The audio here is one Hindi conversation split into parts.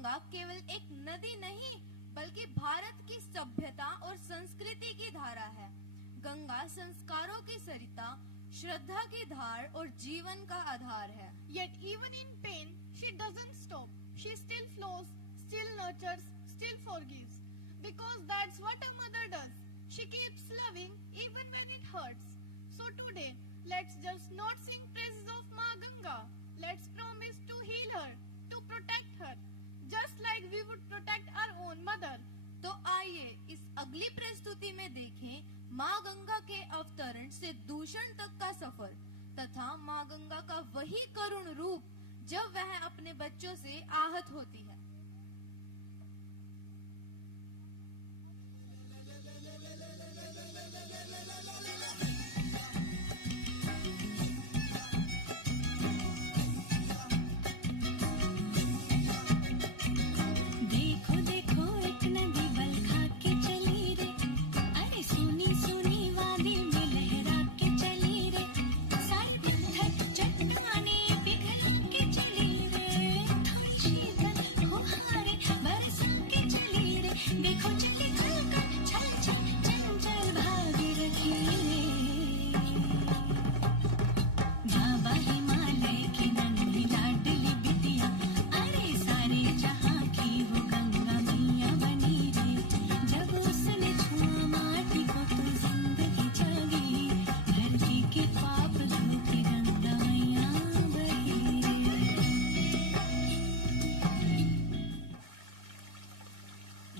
गंगा केवल एक नदी नहीं बल्कि भारत की सभ्यता और संस्कृति की धारा है। गंगा संस्कारों की सरिता, श्रद्धा की धार और जीवन का आधार है। Yet even in pain, she doesn't stop. She still flows, still nurtures, still forgives. Because that's what a mother does. She keeps loving even when it hurts. So today, let's just not sing praises of Ma Ganga. Let's promise to heal her, to protect her, just like we would protect our own mother. तो आइए इस अगली प्रस्तुति में देखें माँ गंगा के अवतरण से दूषण तक का सफर तथा माँ गंगा का वही करुण रूप जब वह अपने बच्चों से आहत होती है।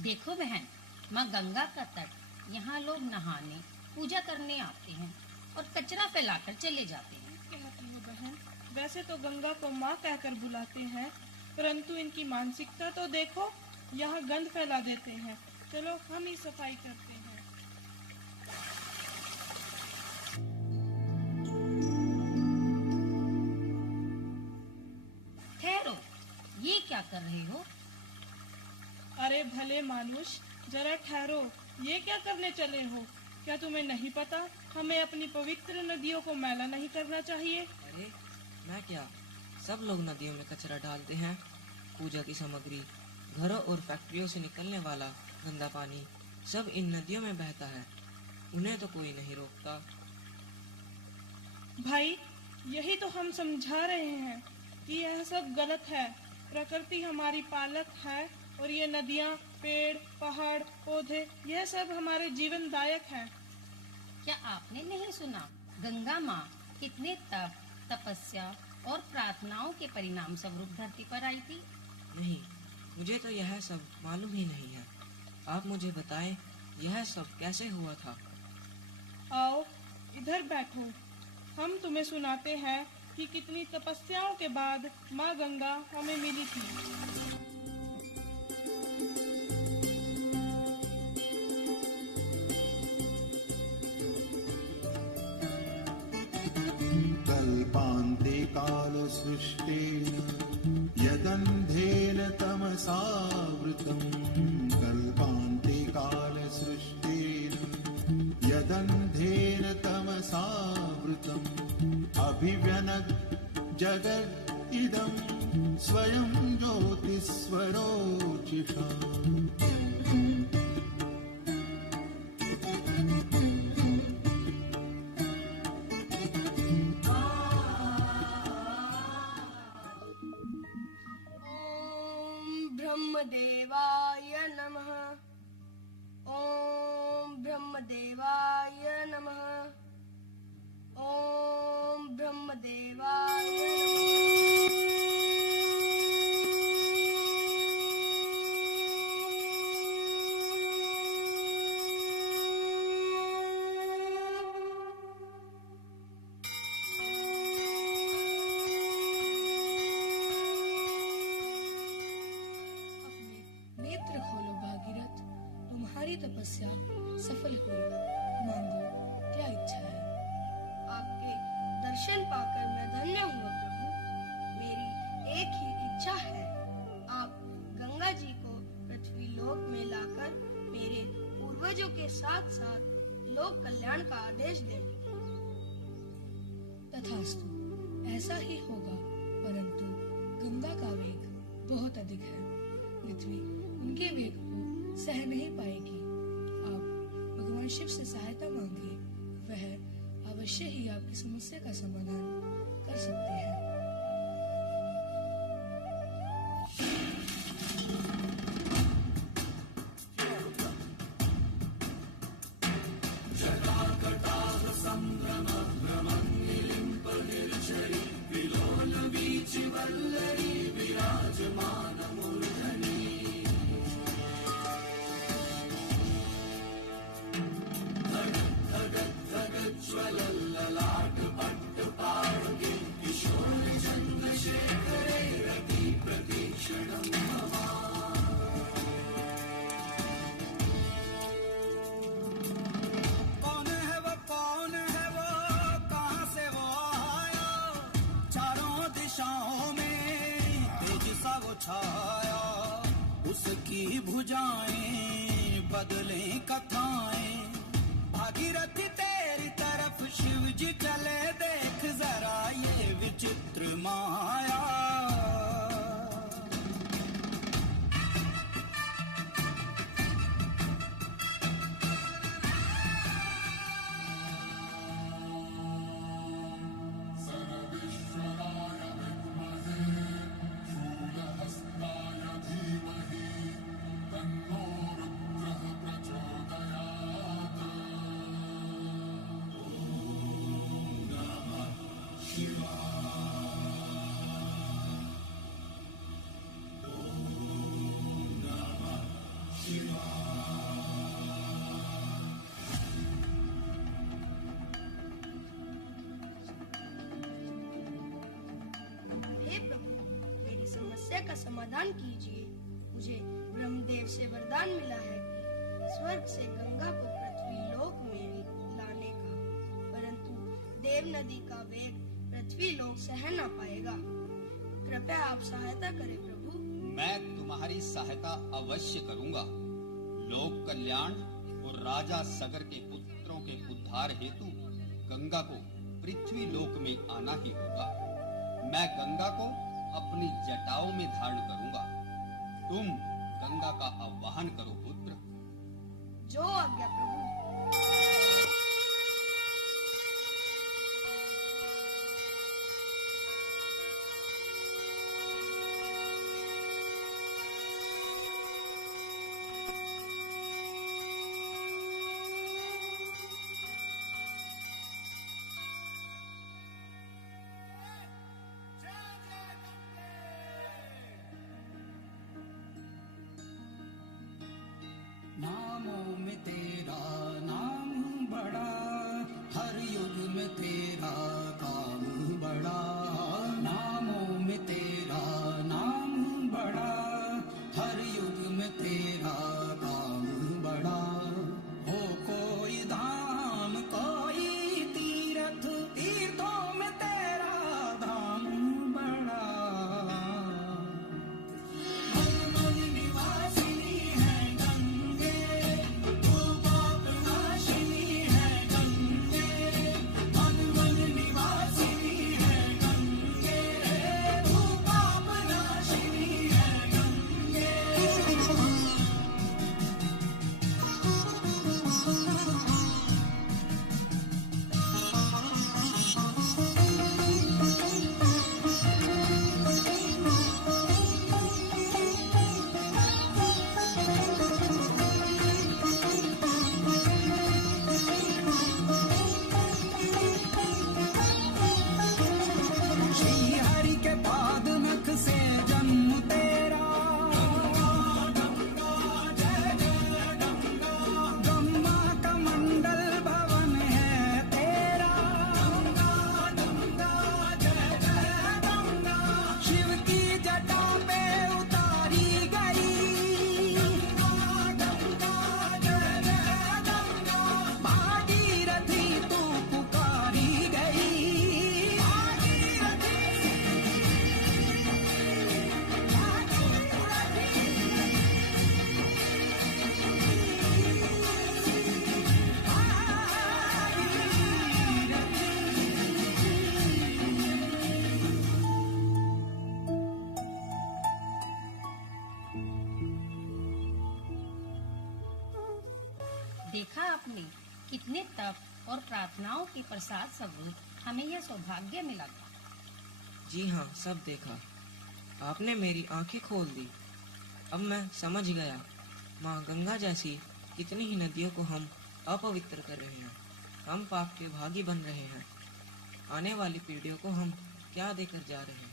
देखो बहन, माँ गंगा का तट, यहाँ लोग नहाने पूजा करने आते हैं और कचरा फैलाकर चले जाते हैं। कहती हो बहन, वैसे तो गंगा को माँ कहकर बुलाते हैं, परंतु इनकी मानसिकता तो देखो, यहाँ गंद फैला देते हैं। चलो हम ही सफाई करते हैं। ठहरो, ये क्या कर रही हो? अरे भले मानुष, जरा ठहरो, ये क्या करने चले हो? क्या तुम्हें नहीं पता हमें अपनी पवित्र नदियों को मैला नहीं करना चाहिए? अरे मैं क्या, सब लोग नदियों में कचरा डालते हैं। पूजा की सामग्री, घरों और फैक्ट्रियों से निकलने वाला गंदा पानी सब इन नदियों में बहता है। उन्हें तो कोई नहीं रोकता। भाई, यही तो हम समझा रहे हैं कि यह सब गलत है। प्रकृति हमारी पालक है और ये नदियाँ, पेड़, पहाड़, पौधे, यह सब हमारे जीवनदायक हैं। क्या आपने नहीं सुना, गंगा माँ कितने तप, तपस्या और प्रार्थनाओं के परिणाम स्वरूप धरती पर आई थी? नहीं, मुझे तो यह सब मालूम ही नहीं है। आप मुझे बताएं, यह सब कैसे हुआ था? आओ इधर बैठो, हम तुम्हें सुनाते हैं कि कितनी तपस्याओं के बाद माँ गंगा हमें मिली थी। कल्पान्ते कालसृष्टेन यदन्धेन तमसावृतम्। कल्पान्ते कालसृष्टेन यदन्धेन तमसावृतम्। अभिव्यनद् जगत् इदं स्वयं ज्योतिस्वरोचिषा। ब्रह्मदेवाय नमः। ओम ब्रह्मदेवाय नमः। ओम ब्रह्मदेवाय तुम्हारी तपस्या सफल हुई। मांगो, क्या इच्छा है? आपके दर्शन पाकर मैं धन्य हुआ प्रभु। मेरी एक ही इच्छा है, आप गंगा जी को पृथ्वी लोक में लाकर मेरे पूर्वजों के साथ साथ लोक कल्याण का आदेश दें। तथास्तु, ऐसा ही होगा, परंतु गंगा का वेग बहुत अधिक है। पृथ्वी उनके वेग को सह नहीं पाएगी। आप भगवान शिव से सहायता मांगिए, वह अवश्य ही आपकी समस्या का समाधान कर सकते हैं। उसकी भुजाएं बदले कथाएं, भागीरथी तेरी तरफ शिव जी चले, देख जरा ये विचित्र माया। समस्या का समाधान कीजिए। मुझे ब्रह्मदेव से वरदान मिला है कि स्वर्ग से गंगा को पृथ्वी लोक में लाने का, परंतु देव नदी का वेग पृथ्वी लोक सह न पाएगा। कृपया आप सहायता करें प्रभु। मैं तुम्हारी सहायता अवश्य करूंगा। लोक कल्याण और राजा सगर के पुत्रों के उद्धार हेतु गंगा को पृथ्वी लोक में आना ही होगा। मैं गंगा को अपनी जटाओं में धारण करूंगा। तुम गंगा का आवाहन करो पुत्र। जो आज्ञा प्रभु। नामों में तेरा नाम बड़ा, हर युग में तेरा काम बड़ा। नामों में तेरा नाम बड़ा, हर युग में तेरा काम बड़ा। हो कोई धाम कोई तीर्थ, तीर्थों में तेरा धाम बड़ा। देखा आपने कितने तप और प्रार्थनाओं के प्रसाद स्वरूप हमें यह सौभाग्य मिला। जी हाँ, सब देखा। आपने मेरी आंखें खोल दी। अब मैं समझ गया, माँ गंगा जैसी कितनी ही नदियों को हम अपवित्र कर रहे हैं। हम पाप के भागी बन रहे हैं। आने वाली पीढ़ियों को हम क्या देकर जा रहे हैं।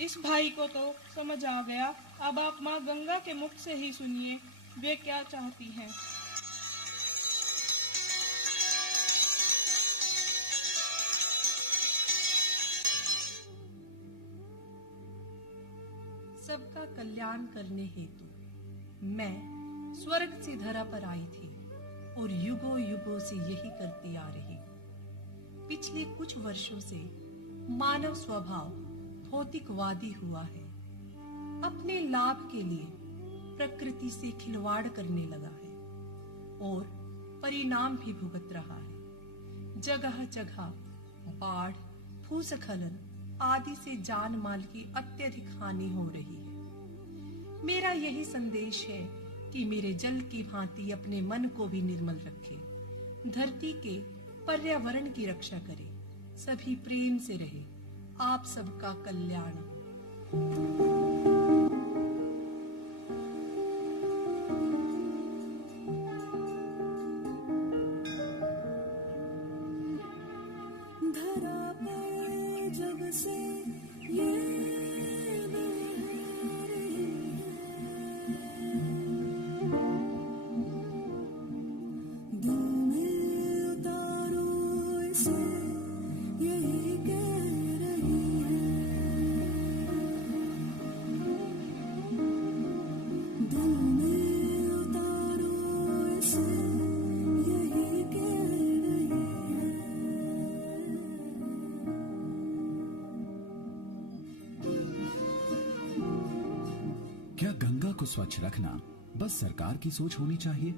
इस भाई को तो समझ आ गया। अब आप माँ गंगा के मुख से ही सुनिए वे क्या चाहती हैं। सबका कल्याण करने हेतु मैं स्वर्ग से धरा पर आई थी और युगों युगों से यही करती आ रही। पिछले कुछ वर्षों से मानव स्वभाव भौतिकवादी हुआ है। अपने लाभ के लिए प्रकृति से खिलवाड़ करने लगा है और परिणाम भी भुगत रहा है। जगह जगह बाढ़, भूस्खलन आदि से जान माल की अत्यधिक हानि हो रही है। मेरा यही संदेश है कि मेरे जल की भांति अपने मन को भी निर्मल रखे, धरती के पर्यावरण की रक्षा करे, सभी प्रेम से रहे। आप सबका कल्याण हो। क्या गंगा को स्वच्छ रखना बस सरकार की सोच होनी चाहिए?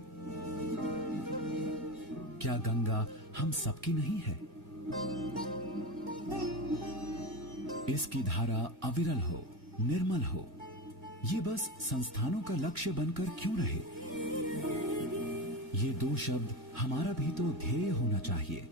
क्या गंगा हम सबकी नहीं है? इसकी धारा अविरल हो, निर्मल हो, ये बस संस्थानों का लक्ष्य बनकर क्यों रहे? ये दो शब्द हमारा भी तो ध्येय होना चाहिए।